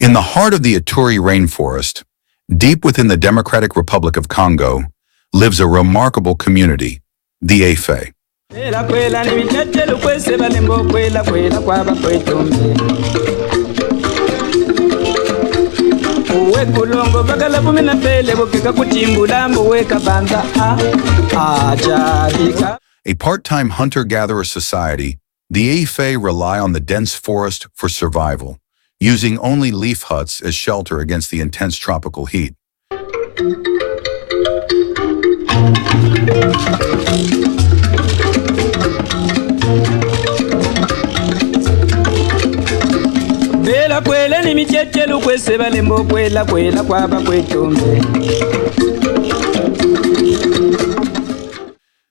In the heart of the Ituri Rainforest, deep within the Democratic Republic of Congo, lives a remarkable community, the Efe. A part-time hunter-gatherer society, the Efe rely on the dense forest for survival, using only leaf huts as shelter against the intense tropical heat.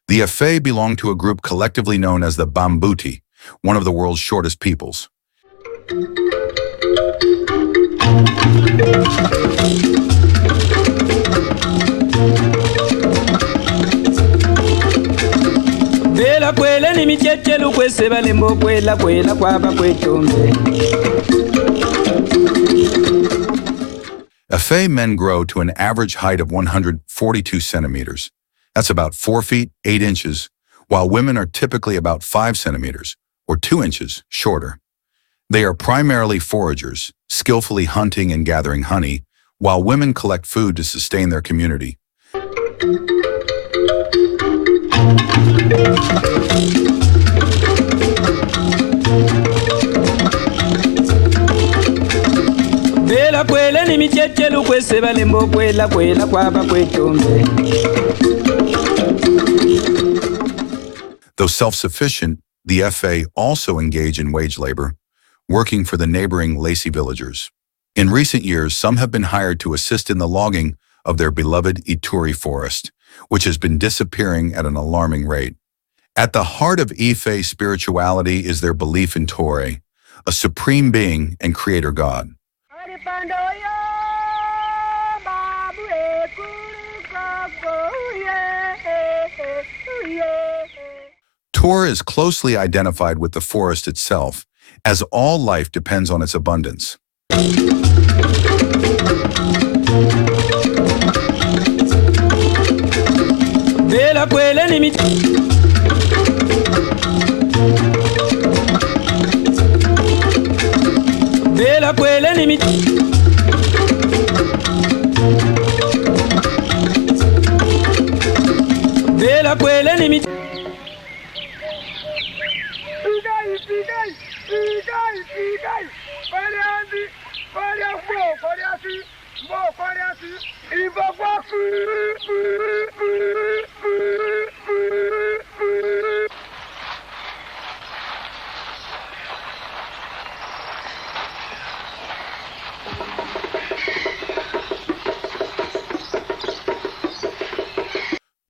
The Efe belong to a group collectively known as the BaMbuti, one of the world's shortest peoples. Efe men grow to an average height of 142 centimeters. That's about 4 feet, 8 inches, while women are typically about 5 centimeters, or 2 inches, shorter. They are primarily foragers, skillfully hunting and gathering honey, while women collect food to sustain their community. Though self-sufficient, the Efe also engage in wage labor, working for the neighboring Lese villagers. In recent years, some have been hired to assist in the logging of their beloved Ituri forest, which has been disappearing at an alarming rate. At the heart of Efe spirituality is their belief in Tore, a supreme being and creator god. Tore is closely identified with the forest itself, as all life depends on its abundance.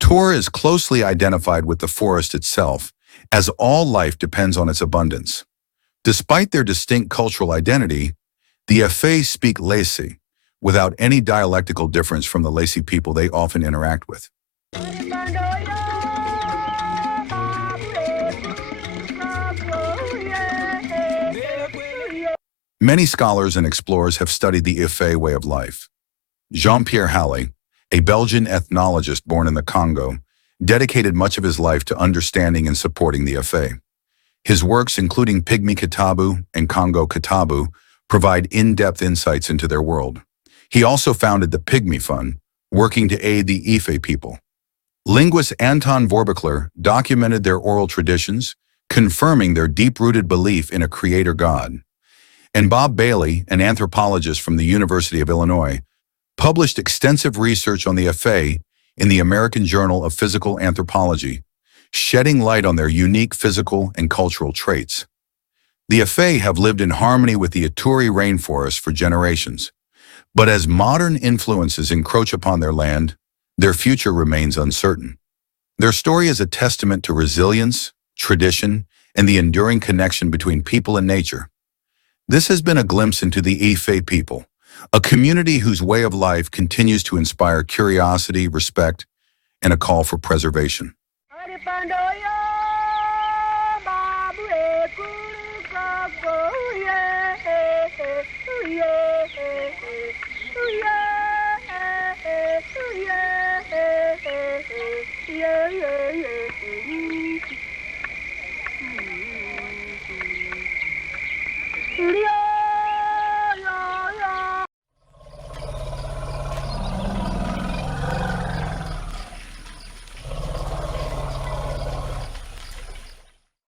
Tore is closely identified with the forest itself, as all life depends on its abundance. Despite their distinct cultural identity, the Efe speak Lese, without any dialectical difference from the Lese people they often interact with. Many scholars and explorers have studied the Efe way of life. Jean-Pierre, a Belgian ethnologist born in the Congo, dedicated much of his life to understanding and supporting the Efe. His works, including Pygmy Kitabu and Congo Kitabu, provide in-depth insights into their world. He also founded the Pygmy Fund, working to aid the Efe people. Linguist Anton Vorbeckler documented their oral traditions, confirming their deep-rooted belief in a creator god. And Bob Bailey, an anthropologist from the University of Illinois, published extensive research on the Efe in the American Journal of Physical Anthropology, shedding light on their unique physical and cultural traits. The Ife have lived in harmony with the Ituri Rainforest for generations, but as modern influences encroach upon their land, their future remains uncertain. Their story is a testament to resilience, tradition, and the enduring connection between people and nature. This has been a glimpse into the Ife people, a community whose way of life continues to inspire curiosity, respect, and a call for preservation. Yeah.